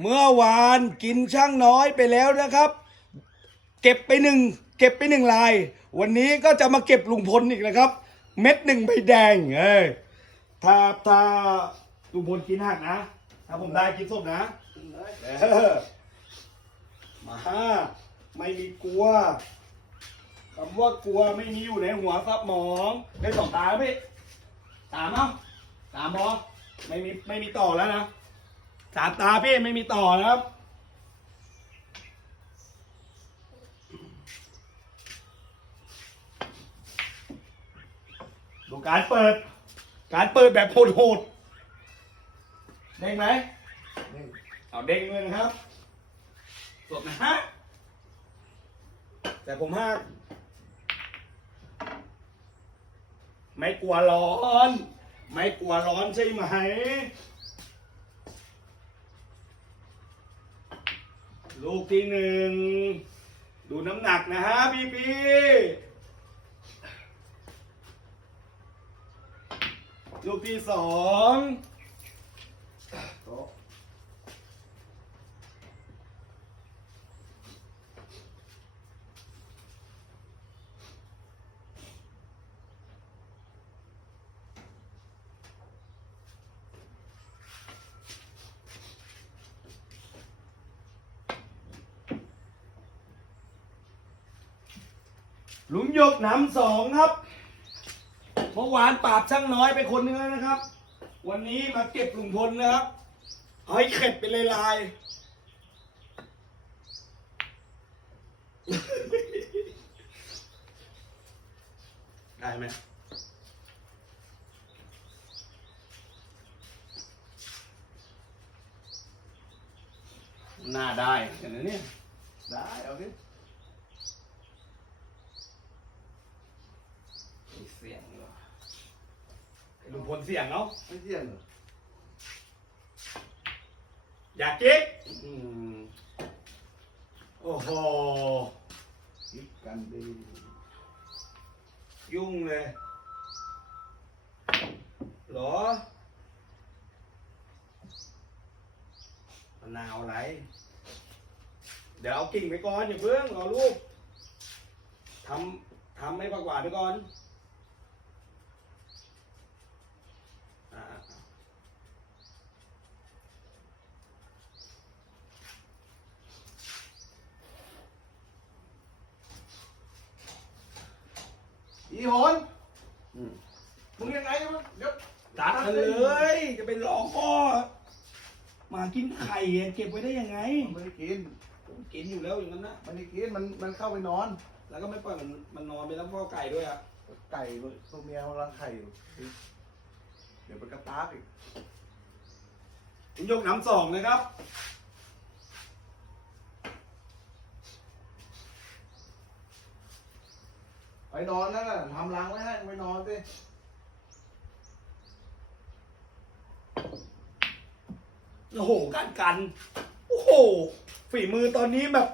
เมื่อวานกินช่างน้อยไปแล้วนะครับ เก็บไปหนึ่งเก็บไปหนึ่งลาย วันนี้ก็จะมาเก็บลุงพลอีกนะครับ เม็ดหนึ่งใบแดงเอ้ยถ้าถ้าลุงพลกินหักนะ ถ้าผมได้กินส้มนะเออมาไม่มีกลัวคำว่ากลัวไม่มีอยู่ในหัวครับหมองได้สองตาไหมพี่ตามมั้งตามบอไม่มีไม่มีต่อแล้วนะ สามตาพี่ไม่มีต่อนะครับ ดูการเปิด การเปิดแบบโหดๆเด้งไหมเด้งเอาเด้งเลยนะครับสดนะฮะ แต่ผมห้าไม่กลัวร้อน ไม่กลัวร้อนใช่ไหม ลูกที่หนึ่ง ดูน้ำหนักนะฮะพี่พี่ลูกที่สอง ลุงหยกหนำสองครับ เมื่อวานปราบช่างน้อยไปคนนึงแล้วนะครับ วันนี้มาเก็บลุงพลนะครับเอาให้เข็ดไปเลยลาย ได้ไหมน่าได้เห็นไหมเนี่ย ได้ เอาดิ เสียงเหรอ ลุงพลเสียงเนาะไม่เที่ยงเหรออยากกิ๊กอืมโอ้โหคิดกันดียุ่งเลยเหรอมะนาวอะไรเดี๋ยวเอากิ่งไปก่อนอย่าเพิ่งรอลูกทำทำให้ปากหวานไปก่อนอ่า อีหนอืมมึงยังไงวะเดี๋ยวตัดกันเลย จะไปหลอกพ่อมากินไข่อะเก็บไว้ได้ยังไงไม่ได้กิน ผมกินอยู่แล้วอย่างนั้นนะไม่ได้กิน มัน มันเข้าไปนอน แล้วก็ไม่ปล่อยมันมันนอนไปแล้วพ่อไก่ด้วยอะไก่ตัวเมียกำลังไข่อยู่ เดี๋ยวไปกระตากอีก คุณยกน้ำสองนะครับ ไปนอนนั่นน่ะทำรังไว้ให้ไปนอนสิโอ้โหกันกัน โอ้โห ฝีมือตอนนี้แบบ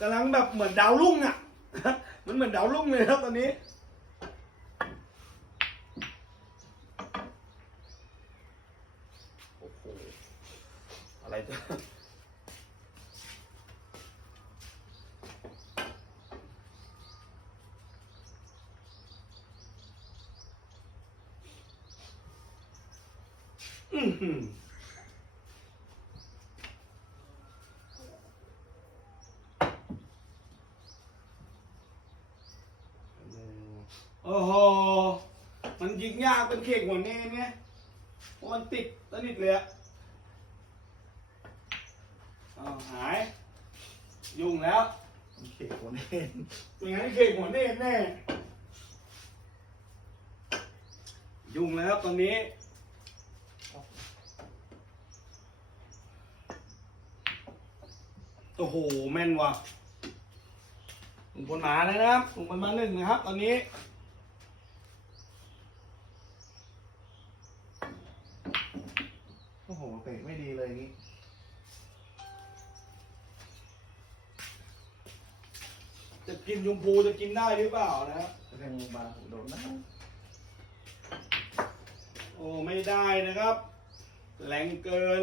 กำลังแบบเหมือนดาวรุ่งอะ มันเหมือนดาวรุ่งเลยครับตอนนี้ โอ้โห อะไรจะ อือหือ โอ้โห มันยิงยากเป็นเค้กหัวเน่เนี่ยเพราะมันติดสนิทเลยอะอ้าวหาย ยุ่งแล้วมันเขกคนเองเป็นไงเค้กหัวเน่แน่ ยุ่งแล้วตอนนี้ โอ้โหแม่นว่ะลุงพลมาแล้วนะครับลุงพลมาหนึ่งนะครับ ตอนนี้โอ้โหเตะไม่ดีเลยอย่างนี้จะกินชมพูจะกินได้หรือเปล่านะครับแสดงบาโดนนะโอ้ไม่ได้นะครับ แรงเกิน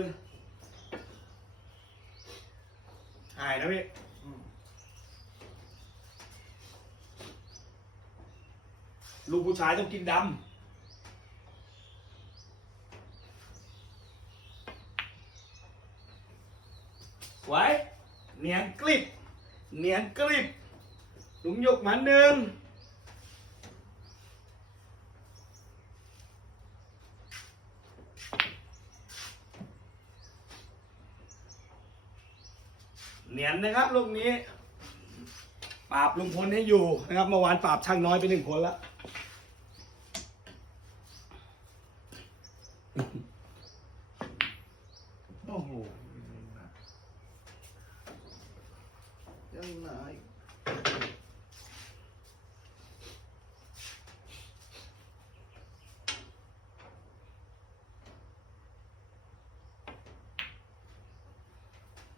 หายนะพี่อืมลูกผู้ชายต้องกินดำไว้เนียนกริบเนียนกริบลุงหยกมันหนึ่ง เนียนนะครับลูกนี้ ปราบลุงพลให้อยู่นะครับเมื่อวานปราบช่างน้อยไปหนึ่งคนแล้ว โอ้โหยังหนาอีก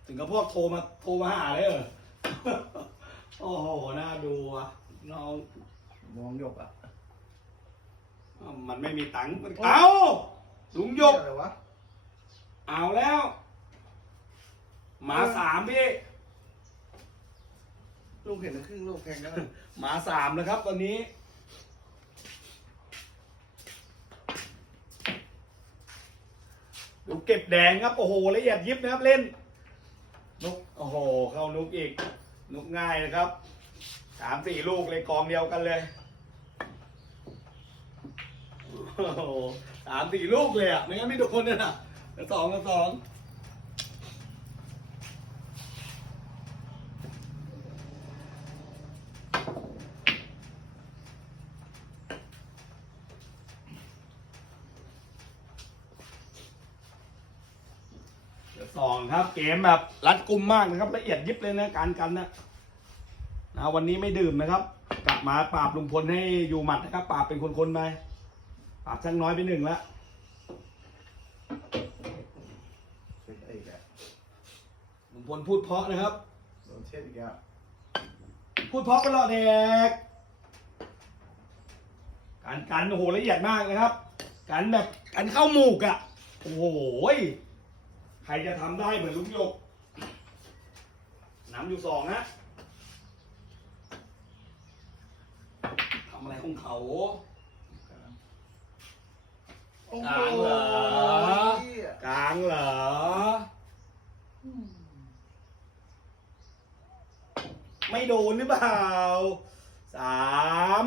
ถึงกับพวกโทรมาโทรมาหาเลยเหรอ โอ้โห น่าดูอะน้องมองหยกอะมันไม่มีตังค์มันเอาลุงหยก อะไรวะเอาแล้ว หมาสามพี่ ลูกเห็นนะครึ่งลูกแข่งกันนะหมาสามนะครับ ตอนนี้ ดูเก็บแดงครับ โอ้โหละเอียดยิบนะครับเล่น นุกโอ้โห เข้านุกอีก นุกง่ายนะครับสามสี่ลูกเลยกองเดียวกันเลยโอ้โหสามสี่ลูกเลยอะ ไม่งั้นไม่โดนเนี่ยนะสองกับสอง สองครับ เกมแบบรัดกุมมากนะครับ ละเอียดยิบเลยนะการกันนะนะวันนี้ไม่ดื่มนะครับ กลับมาปราบลุงพลให้อยู่หมัดนะครับ ปราบเป็นคนๆไปปราบช่างน้อยไปหนึ่งแล้วเช็ดอีกแล้วลุงพลพูดเพราะนะครับโดนเช็ดอีกแล้วพูดเพราะไปหลอดแดกการกันโอ้โหละเอียดมากนะครับ การแบบการเข้าหมูกอะ่ะ โอ้โหยใครจะทำได้เหมือนลุงหยกน้ำอยู่สองนะทำอะไรของเขากลางเหรอกลางเหรอไม่โดนหรือเปล่าสาม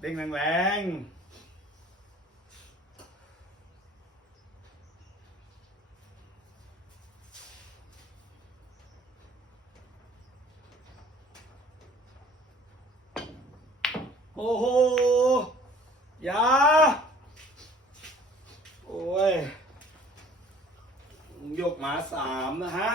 เด้งแรงๆ โอ้โหยาโอ้ยยกหมาสามนะฮะ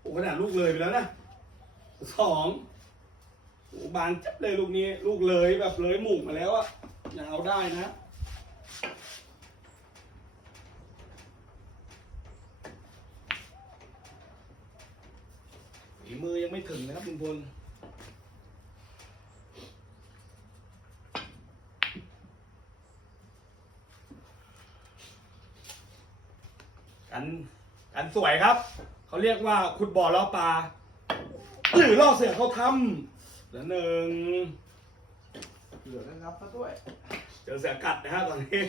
โอ้ขนาดลูกเลยไปแล้วนะสองโอ้บานจับเลยลูกนี้ ลูกเลยแบบเลยหมุกมาแล้วอะอยังเอาได้นะ ฝีมือยังไม่ถึงนะครับลุงพลกันกันสวยครับ เขาเรียกว่าขุดบ่อล่อปลาหรือล่อเสือเขาทำเหลือหนึ่งเหลือก็งับซะด้วย เจอเสือกัดนะฮะตอนนี้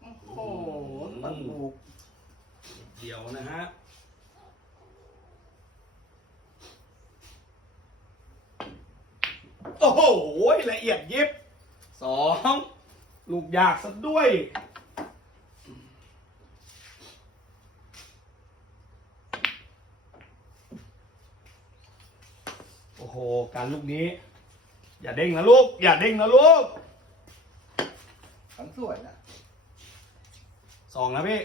โอ้โห ถูกเดียวนะฮะโอ้โหละเอียดยิบสองลูกยากซะด้วย โอ้โห การลูกนี้ อย่าเด้งนะลูก อย่าเด้งนะลูกทั้งสวยนะ สองนะพี่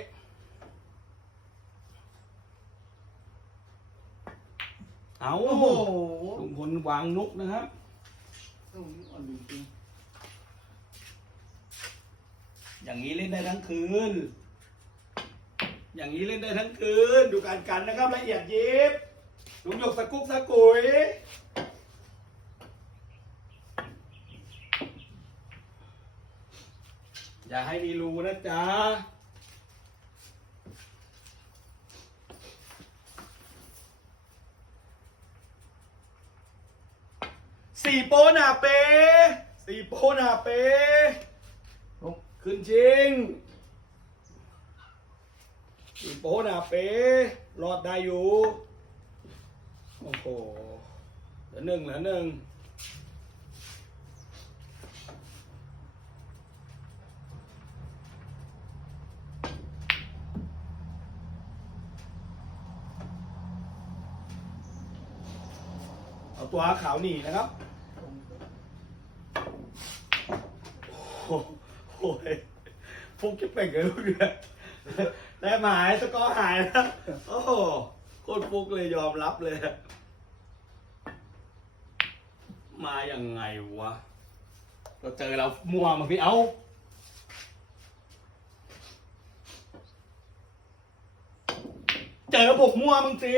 เอาโอ้โหลุงพลวางนุกนะครับตรงนี้อ่อนจริงอย่างนี้เล่นได้ทั้งคืน อย่างนี้เล่นได้ทั้งคืน ดูการกันนะครับละเอียดยิบลุงหยกสะกุกสะกุยอย่าให้มีรูนะจ๊ะ สี่โปหนาเป้สี่โปหนาเปลงขึ้นจริงสี่โปหนาเป้รอดได้อยู่ โอ้โหเหลือหนึ่งเหลือหนึ่งเอาตัวขาวหนีนะครับ โอ้ โหฟุกจะเป็นไงลูกเนี่ยแต่หมายสกอร์หายแล้วโอ้โหโคตรฟุกเลยยอมรับเลย มาอยังไงวะ เราเจอเรามัวมาพี่เอาเจอผมมัวมึงสิ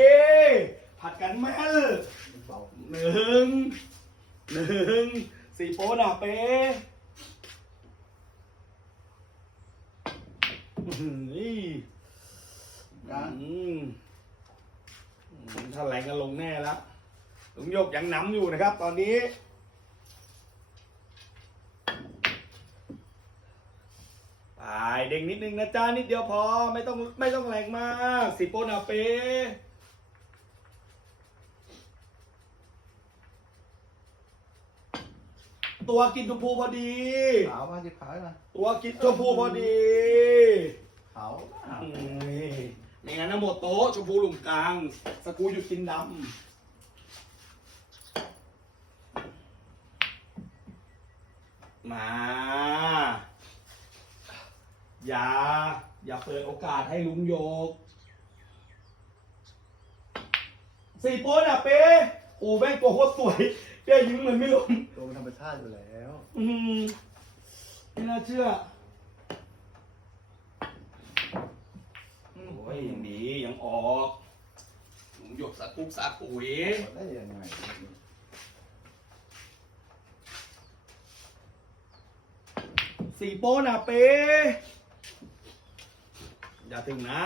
ผัดกันแม่หนึ่งหนึ่งสี่โป๊ดอะเป๊ นี่การอืมถ้าแรงก็ลงแน่แล้วลุงโยกยังน้ำอยู่นะครับ ตอนนี้ ไปเด็กนิดนึงนะจ้านิดเดียวพอ ไม่ต้องไม่ต้องแรงมากสิโปนาเป ตัวกินชมพูพอดี ขาวมาจิบขาวมาตัวกินชมพูพอดีขาวมากอืมไม่งั้นนะหมดโต๊ะชมพูหลุมกลาง สกรูหยุดกินดำมา อย่า อย่าเปิดโอกาสให้ลุงโยก สี่โป้นอะเป๊ะโอ้แม่งตัวโคตรสวย เจ๊ยิงเหมือนไม่ลงตัวเป็นธรรมชาติอยู่แล้วอืมไม่น่าเชื่อโอ้ยยังดียังออกหลุงหยกสักกุกสักปุ๋ยได้ยังไงสี่โป้น่ะเป๊ะอย่าถึงนะ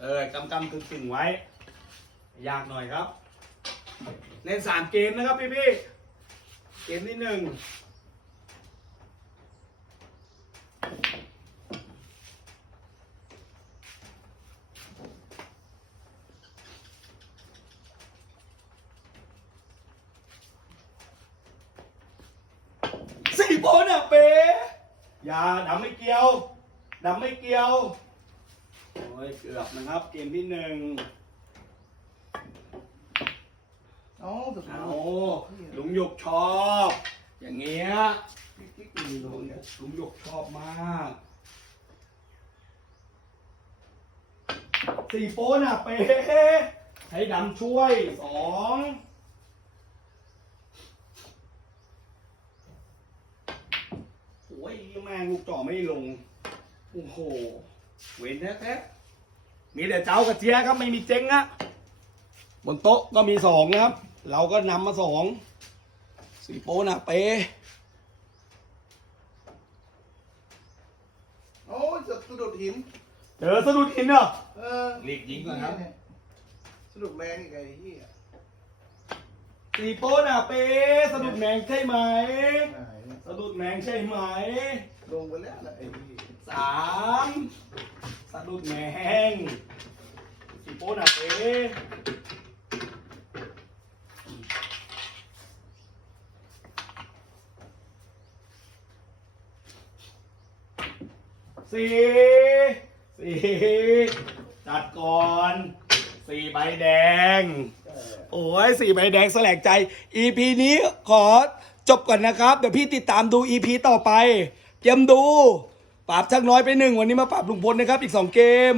เออกำกำกึ่งกึ่งๆไว้ ยากหน่อยครับ เล่นสามเกมนะครับพี่พี่เกมที่หนึ่งสี่โป้น่ะเป๊อย่าดำไม่เกี่ยวดำไม่เกี่ยวโอ้ยเกือบนะครับ เกมที่หนึ่ง เอ้าสุดท้าเอายลุงหยกชอบ อย่างเงี้ยกิ๊กมีลลุงงเนี่ยลุงหยกชอบมากสี่โป้น่ะเป๊ะให้ดำช่วยสองโอ้ยแม่งลูกจ่อไม่ลง โอ้โห เว้นแท้ๆมีแต่เจ้ากับเจี๊ยครับ ไม่มีเจ๊งอะบนโต๊ะก็มีสองนะครับ เราก็นำมาสองสี่โป้น่ะเป๊ะโอ้ยสะดุดหิน เจอสะดุดหินเหรอเออหลีกยิงก่อนครับ สะดุดแรงอีกไอ้เหี้ยสี่โป้น่ะเป๊ะสะดุดแมงใช่ไหมไหนเนี่ยสะดุดแมงใช่ไหม ลงไปแล้วนะไอ้เหี้ยสามสะดุดแมงสี่โป้น่ะเป๊ สี่สี่จัดก่อนสี่ใบแดง โอ้ยสี่ใบแดงแสลงใจ EP นี้ขอจบก่อนนะครับ เดี๋ยวพี่ติดตามดู EP ต่อไป เตรียมดู ปราบชักน้อยไปหนึ่งวันนี้มาปราบลุงพลนะครับ อีกสองเกม